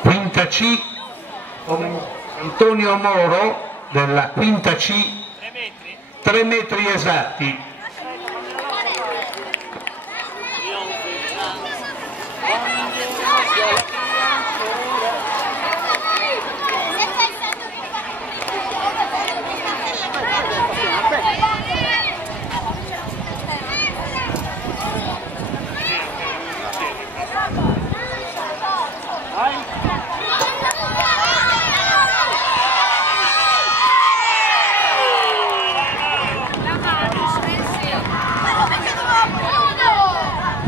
Quinta C, Antonio Moro della quinta C, 3 metri esatti.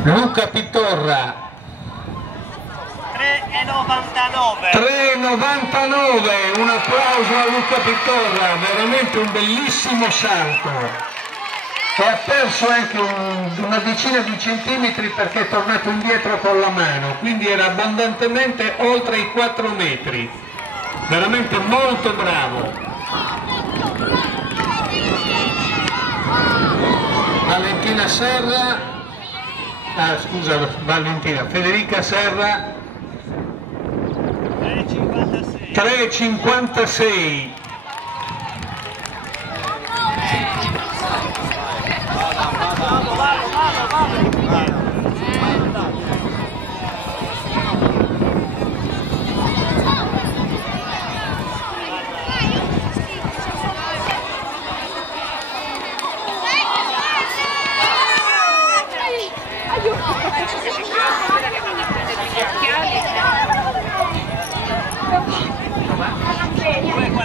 Luca Pitorra 3,99, un applauso a Luca Pitorra, veramente un bellissimo salto, e ha perso anche una decina di centimetri perché è tornato indietro con la mano, quindi era abbondantemente oltre i 4 metri, veramente molto bravo. Valentina Serra, Federica Serra 3,56.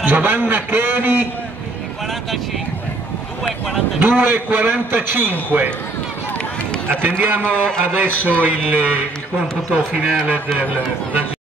Giovanna Cheri 2,45. Attendiamo adesso il computo finale del